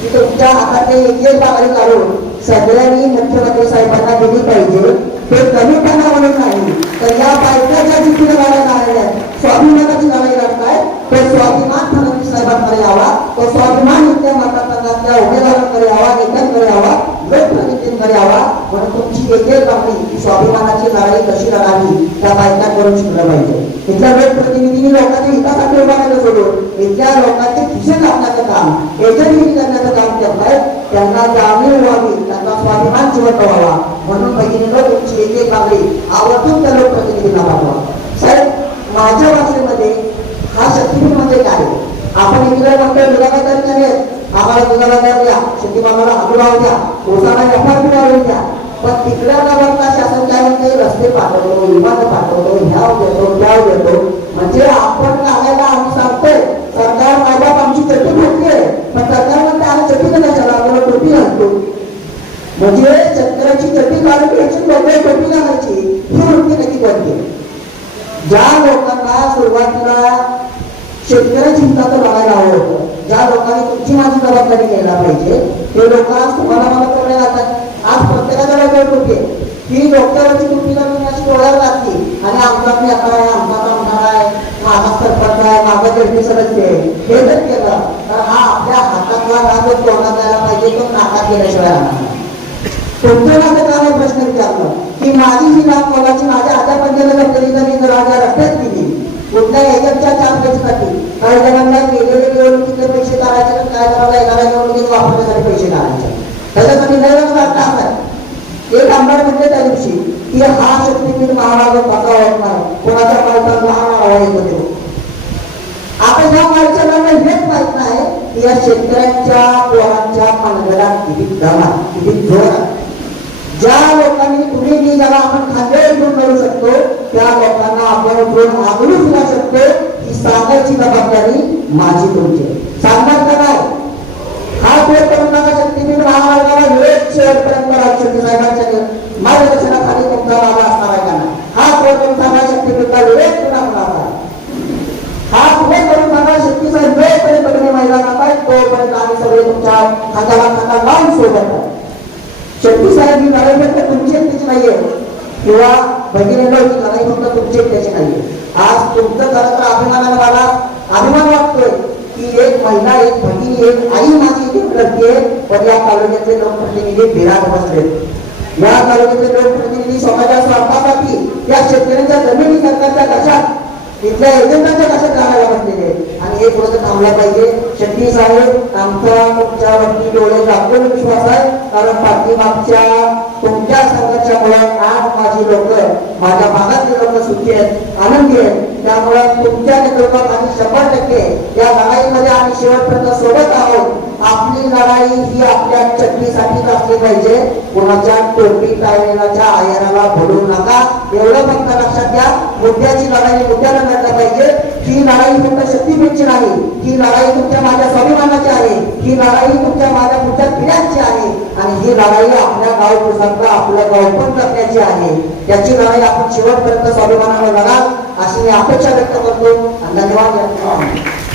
की तुमच्या हातातले एक एक बाजू काढून सगळ्यांनी मुख्यमंत्री साहेबांना दिली पाहिजे. ते कमीपणा म्हणून नाही, तर या बायकाच्या जिथून लढायला लागल्या स्वाभिमानाची लढाई लढताय, तो स्वाभिमान फडणवीस साहेबांकडे यावा, तो स्वाभिमान इथल्या मतदारसंघातल्या उमेदवारांकडे यावा, नेत्यांकडे यावा, लोकप्रतिनिधींकडे यावा. म्हणून तुमची एक एक मागणी स्वाभिमानाची लढाई कशी लढावी त्या बायकांकडून शिकलं पाहिजे. इथल्या लोकप्रतिनिधींनी लोकांच्या हितासाठी उभा राहिलं सोडून इथल्या लोकांचे खिसे कापण्याचं काम, एजंटगिरी करण्याचं काम करताय. त्यांना जाणीव व्हावी, त्यांना स्वाभिमान जिवंत व्हावा म्हणून भगिनीला तुमची एक एक मागणी आवर्जून त्या लोकप्रतिनिधींना पाठवा. साहेब, माझ्या भाषेमध्ये हा शक्तीपीठ म्हणजे काय? आपण इकडे म्हणतो दुधाबाजार नाही, आम्हाला दुधाबाजार द्या, शेतीमालाला हमी द्या, ऊसाला एफआरपी वाढवून द्या. पण तिकडे न बघता शासन काय म्हणते, रस्ते पाठवतो, विमान पाठवतो, ह्या देतो, त्या देतो. म्हणजे आपण कामाला आम्ही सांगतोय सरकार माझ्या आमची चट्टी फुटते, पण सरकार म्हणते आम्ही चट्टी कशाला, आपल्याला टोपी घालतो. म्हणजे शेतकऱ्याची चट्टी काढून याची बदल टोपी घालायची ही वृत्ती नक्की करते. ज्या लोकांना सुरुवातीला शेतकऱ्याची हिताचं लढायला हवं होतं, ज्या लोकांनी तुमची माझी जबाबदारी घ्यायला पाहिजे, ते लोक आज तुम्हाला मला करण्यात जातात. आज प्रत्येकाच्या डोक्यावर टोपी आहे, ही डोक्यावरची टोपी घालून अशी डोळ्यावर लागते आणि आमचा नेता आहे, आमचा आमदार आहे, माझा सरपंच आहे, माझा जडपी सदस्य आहे, हे जर केलं तर हा आपल्या हातातला राग तोंडात जायला पाहिजे, तो नाकात गेल्याशिवाय राहणार. तुमच्या माझं काय प्रश्न विचारलं की माझी ही नाक मोलाची माझ्या आजा पंजाला जपलेली जमीन जर माझ्या रस्त्यात गेली कुठल्या एजंटच्या 4 पैशासाठी, काही जणांना गेलेले निवडणुकीचे पैसे काढायचे, तर काय जणांना येणाऱ्या निवडणुकीत वापरण्यासाठी पैसे काढायचे. त्याच्यासाठी नवीन अर्थ आहे. एक आमदार म्हणले त्या दिवशी की हा शक्तीपीठ महाराज कसा होत नाही, कोणाच्या पायथ्यात लहान आवाज येतो. आपण ह्या माणसाला हेच माहित नाही की या शेतकऱ्यांच्या पोरांच्या मनगडात किती दम आहे, किती जोर आहे. ज्या लोकांनी तुम्ही जी ज्याला आपण खांद्यावर घेऊन करू शकतो त्या लोकांना आपण उठून आगळून दिला शकतो. ही सांगायची जबाबदारी माझी तुमची. सांगणार का नाही? हा प्रयोग करून नका शक्तीपीठ महामार्गाला वेळेत शेवटपर्यंत राजशक्ती साहेबांच्या मार्गदर्शनाखाली तुमचा मागा असणार आहे का नाही? हा प्रयोग करून सांगा शक्तीपीठला वेळेत पुन्हा होणार आहे. हा पुढे करून सांगा शक्ती साहेब वेळपर्यंत तुम्ही मैदानात आहे, तोपर्यंत आम्ही सगळे तुमच्या खांद्याला खांदा लावून सोबत आहे. शक्ती साहेब ही लढाई फक्त तुमची एकट्याची नाहीये किंवा भगिनीला ही लढाई फक्त तुमची एकट्याची नाहीये. आज तुमचं खरं तर अभिमानाने मला अभिमान वाटतोय की एक महिला, एक भगिनी, एक आई माझी इथे लढतीये. पण या तालुक्याचे लोकप्रतिनिधी बिराट बसलेत. या तालुक्याचे लोकप्रतिनिधी समाजाच्या स्वार्थासाठी या शेतकऱ्यांच्या जमिनी सरकारच्या कशात, इथल्या एजंटांच्या कशात राहायला बसलेले आणि हे थोडंसं थांबलं पाहिजे. शक्ती साहेब, आमचा तुमच्यावरती डोळे दाखवून विश्वास आहे, कारण पाठीमागच्या तुमच्या संघर्षामुळे आज माझी लोक, माझ्या भागातली लोक सुखी आहेत, आनंदी आहेत. त्यामुळे तुमच्या नेतृत्वात आम्ही 100% या लढाईमध्ये आम्ही शेवटपर्यंत सोबत आहोत. आपली लढाई ही आपल्या चटणीसाठीच असली पाहिजे, कोणाच्या टोपी टाळलेल्याच्या आयराला भरू नका. एवढं फक्त लक्षात घ्या. मुद्द्याची लढाई मुद्द्याला लढलं पाहिजे. ही लढाई फक्त शक्तीपीठची नाही, ही लढाई तुमच्या माझ्या स्वाभिमानाची आहे, ही लढाई तुमच्या माझ्या पुढच्या पिढ्यांची आहे आणि ही लढाई आपल्या गाव पुसातला आपलं गाव पण करण्याची आहे. याची लढाई आपण शेवटपर्यंत स्वाभिमानाने लढा अशी मी अपेक्षा व्यक्त करतो. धन्यवाद.